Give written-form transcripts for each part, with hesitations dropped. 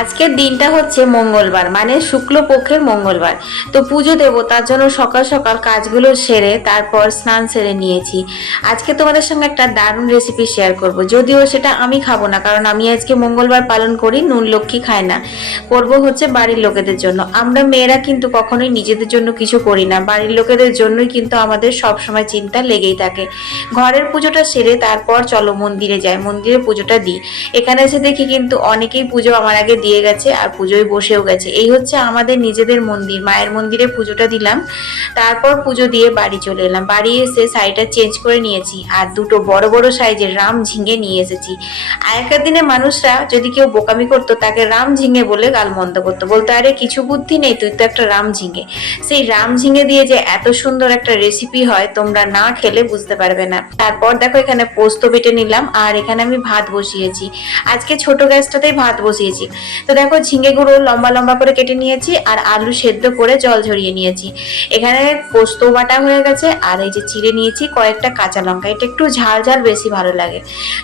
আজকের দিনটা হচ্ছে মঙ্গলবার, মানে শুক্লপক্ষের মঙ্গলবার। তো পুজো দেবো, তার জন্য সকাল সকাল কাজগুলো সেরে তারপর স্নান সেরে নিয়েছি। আজকে তোমাদের সঙ্গে একটা দারুণ রেসিপি শেয়ার করব, যদিও সেটা আমি খাবো না, কারণ আমি আজকে মঙ্গলবার পালন করি, নুন লক্ষ্মী খায় না। করব হচ্ছে বাড়ির লোকেদের জন্য। আমরা মেয়েরা কিন্তু কখনোই নিজেদের জন্য কিছু করি না, বাড়ির লোকেদের জন্যই কিন্তু আমাদের সব সময় চিন্তা লেগেই থাকে। ঘরের পুজোটা সেরে তারপর চলো মন্দিরে যাই, মন্দিরে পুজোটা দিই। এখানে এসে দেখি কিন্তু অনেকেই পুজো আমার আগে দিয়ে গেছে আর পুজোয় বসেও গেছে। এই হচ্ছে আমাদের নিজেদের মন্দির, মায়ের মন্দিরে পুজোটা দিলাম, তারপর পুজো দিয়ে বাড়ি চলে এলাম। বাড়ি এসে শাড়িটা চেঞ্জ করে নিয়েছি আর দুটো বড় বড় সাইজের রাম ঝিঙে নিয়ে এসেছি। আগেকার দিনে মানুষরা যদি কেউ বোকামি করতো, তাকে রাম ঝিঙে বলে গালমন্দ করতো, বলতো আরে কিছু বুদ্ধি নেই, তুই তো একটা রাম ঝিঙে। সেই রাম ঝিঙে দিয়ে যে এত সুন্দর একটা রেসিপি হয়, তোমরা না খেলে বুঝতে পারবে না। তারপর দেখো এখানে পোস্ত বেটে নিলাম আর এখানে আমি ভাত বসিয়েছি। আজকে ছোট গ্যাসটাতেই ভাত বসিয়েছি। তো দেখো ঝিঙেগুলো লম্বা লম্বা করে কেটে নিয়েছি আর আলু সেদ্ধ করে জল ঝরিয়ে নিয়েছি। এখানে পোস্ত বাটা হয়ে গেছে আর এই যে চিড়ে নিয়েছি কয়েকটা কাঁচা লঙ্কা, এটা একটু ঝাল ঝাল বেশি ভালো লাগে।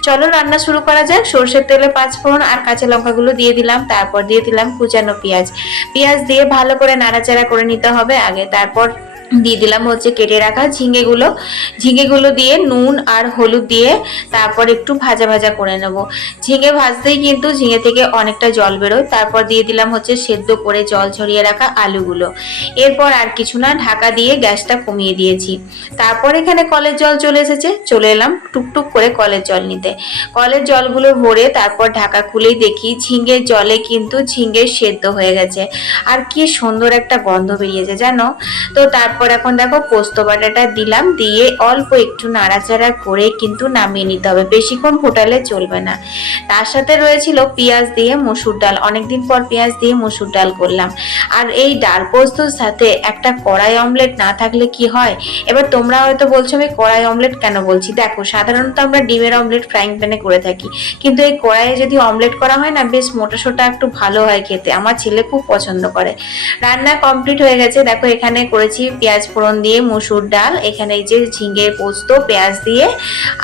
চলো রান্না শুরু করা যাক। সর্ষের তেলে 5 ফোড়ন আর কাঁচা লঙ্কাগুলো দিয়ে দিলাম, তারপর দিয়ে দিলাম কুচানো পেঁয়াজ। পেঁয়াজ দিয়ে ভালো করে নাড়াচাড়া করে নিতে হবে আগে, তারপর দিয়ে দিলাম হচ্ছে কেটে রাখা ঝিঙেগুলো। ঝিঙেগুলো দিয়ে নুন আর হলুদ দিয়ে তারপর একটু ভাজা ভাজা করে নেব। ঝিঙে ভাজতেই কিন্তু ঝিঙে থেকে অনেকটা জল বেরোয়। তারপর দিয়ে দিলাম হচ্ছে সেদ্ধ করে জল ঝরিয়ে রাখা আলুগুলো। এরপর আর কিছু না, ঢাকা দিয়ে গ্যাসটা কমিয়ে দিয়েছি। তারপর এখানে কলের জল চলে এসেছে, চলে এলাম টুকটুক করে কলের জল নিতে। কলের জলগুলো ভরে তারপর ঢাকা খুলেই দেখি ঝিঙের জলে কিন্তু ঝিঙে সেদ্ধ হয়ে গেছে আর কি সুন্দর একটা গন্ধ বেরিয়েছে জানো। তো তারপর এখন দেখো পোস্ত বাটাটা দিলাম, দিয়ে অল্প একটু নাড়াচাড়া করে কিন্তু নামিয়ে নিতে হবে, বেশিক্ষণ ফোটালে চলবে না। তার সাথে রয়েছিল পেঁয়াজ দিয়ে মসুর ডাল, অনেকদিন পর পেঁয়াজ দিয়ে মসুর ডাল করলাম। আর এই ডাল পোস্তর সাথে একটা কড়াই অমলেট না থাকলে কি হয়। এবার তোমরা হয়তো বলছো আমি কড়াই অমলেট কেন বলছি, দেখো সাধারণত আমরা ডিমের অমলেট ফ্রাইং প্যানে করে থাকি, কিন্তু এই কড়াইয়ে যদি অমলেট করা হয় না, বেশ মোটা সোটা একটু ভালো হয় খেতে, আমার ছেলে খুব পছন্দ করে। রান্না কমপ্লিট হয়ে গেছে, দেখো এখানে করেছি পেঁয়াজ ফোড়ন দিয়ে মসুর ডাল, এখানে এই যে ঝিঙে পোস্ত পেঁয়াজ দিয়ে,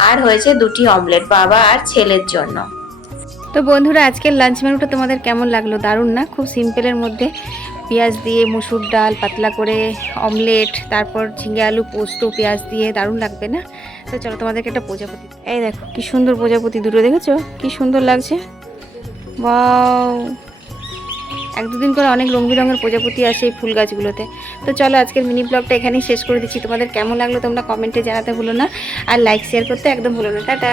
আর হয়েছে 2টি অমলেট বাবা আর ছেলের জন্য। তো বন্ধুরা আজকের লাঞ্চ মেনুটা তোমাদের কেমন লাগলো? দারুণ না? খুব সিম্পলের মধ্যে পেঁয়াজ দিয়ে মসুর ডাল, পাতলা করে অমলেট, তারপর ঝিঙে আলু পোস্ত পেঁয়াজ দিয়ে, দারুণ লাগবে না? তো চলো তোমাদেরকে একটা প্রজাপতি, এই দেখো কি সুন্দর প্রজাপতি দুটো, দেখেছো কি সুন্দর লাগছে? ওয়াও, 1-2 দিন করে অনেক রং বেরঙের প্রজাপতি আসে এই ফুল গাছগুলোতে। তো চলো আজকের মিনি ব্লগটা এখানেই শেষ করে দিচ্ছি। তোমাদের কেমন লাগলো তোমরা কমেন্টে জানাতে ভুলো না, আর লাইক শেয়ার করতে একদম ভুলো না। টাটা।